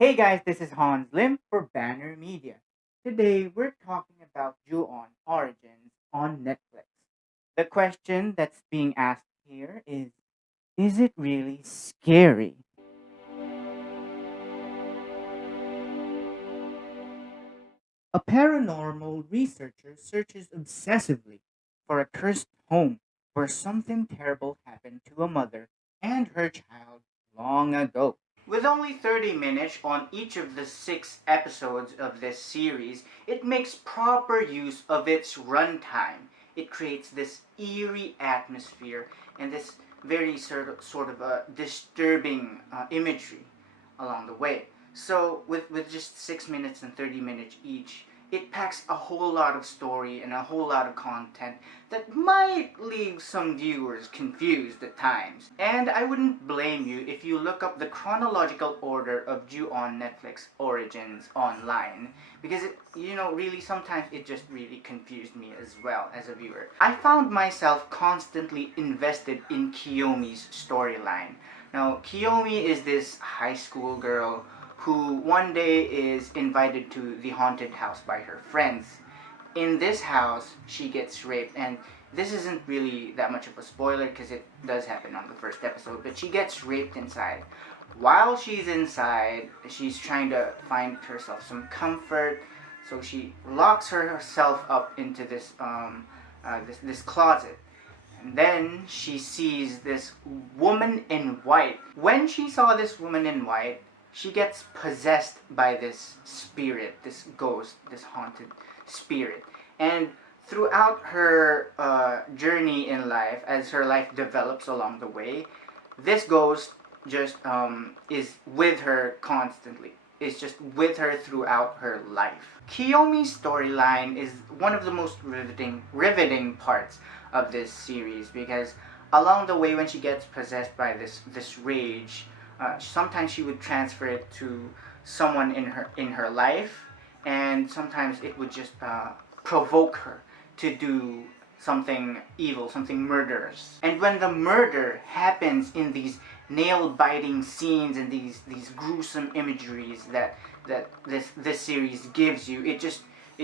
Hey guys, this is Hans Lim for Banner Media. Today we're talking about Ju-on Origins on Netflix. The question that's being asked here is it really scary? A paranormal researcher searches obsessively for a cursed home where something terrible happened to a mother and her child long ago. With only 30 minutes on each of the 6 episodes of this series, it makes proper use of its runtime. It creates this eerie atmosphere and this very sort of a disturbing imagery along the way. So with just 6 minutes and 30 minutes each, it packs a whole lot of story and a whole lot of content that might leave some viewers confused at times. And I wouldn't blame you if you look up the chronological order of Ju-on Netflix Origins online, because really sometimes it just really confused me as well as a viewer. I found myself constantly invested in Kiyomi's storyline. Now, Kiyomi is this high school girl who one day is invited to the haunted house by her friends. In this house, she gets raped, and this isn't really that much of a spoiler because it does happen on the first episode, but she gets raped inside. While she's inside, she's trying to find herself some comfort, so she locks herself up into this closet. And then she sees this woman in white. When she saw this woman in white, she gets possessed by this spirit, this ghost, this haunted spirit. And throughout her journey in life, as her life develops along the way, this ghost just is with her constantly. Is just with her throughout her life. Kiyomi's storyline is one of the most riveting parts of this series because along the way when she gets possessed by this rage, sometimes she would transfer it to someone in her life, and sometimes it would just provoke her to do something evil, something murderous. And when the murder happens in these nail-biting scenes and these gruesome imageries that this series gives you, it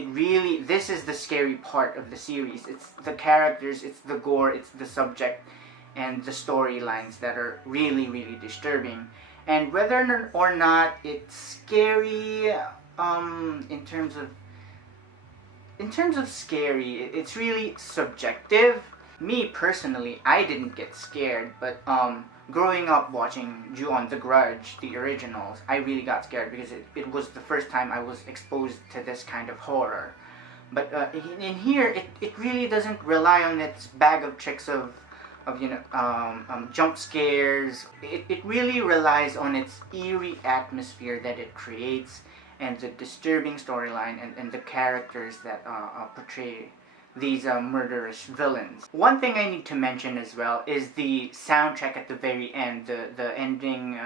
really, this is the scary part of the series. It's the characters, it's the gore, it's the subject, and the storylines that are really, really disturbing. And whether or not it's scary, in terms of scary, it's really subjective. Me personally, I didn't get scared, but growing up watching Ju-on The Grudge, the originals, I really got scared because it was the first time I was exposed to this kind of horror. But in here, it really doesn't rely on its bag of tricks of jump scares. It really relies on its eerie atmosphere that it creates, and the disturbing storyline, and the characters that portray these murderous villains. One thing I need to mention as well is the soundtrack at the very end, the ending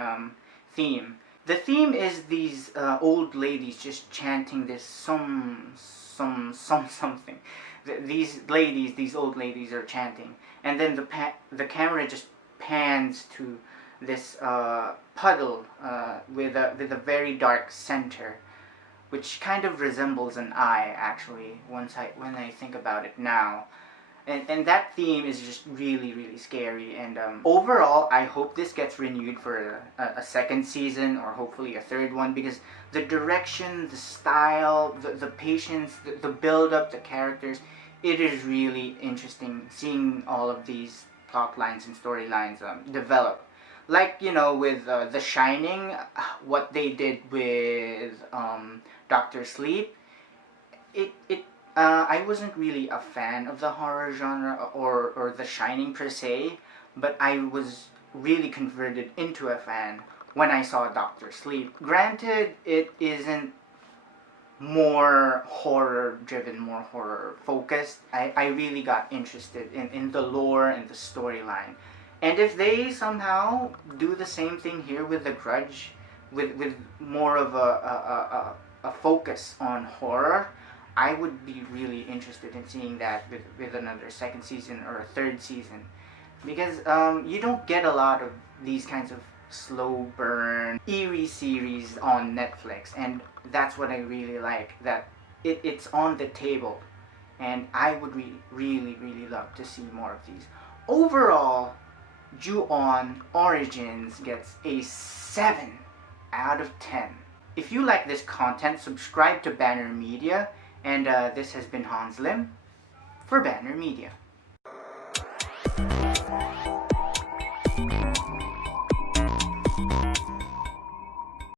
theme. The theme is these old ladies just chanting this something. These old ladies are chanting, and then the camera just pans to this puddle with a very dark center, which kind of resembles an eye actually. When I think about it now, and that theme is just really, really scary. And overall, I hope this gets renewed for a second season, or hopefully a third one, because the direction, the style, the patience, the build up, the characters, it is really interesting seeing all of these plot lines and storylines develop. Like, with The Shining, what they did with Doctor Sleep, I wasn't really a fan of the horror genre, or The Shining per se, but I was really converted into a fan when I saw Doctor Sleep. Granted, it isn't more horror driven, more horror focused. I really got interested in the lore and the storyline. And if they somehow do the same thing here with The Grudge, with more of a focus on horror, I would be really interested in seeing that with another second season or a third season, because you don't get a lot of these kinds of slow burn, eerie series on Netflix, and that's what I really like. That it's on the table, and I would really love to see more of these. Overall, Ju-on Origins gets a 7 out of 10. If you like this content, subscribe to Banner Media, and this has been Hans Lim for Banner Media.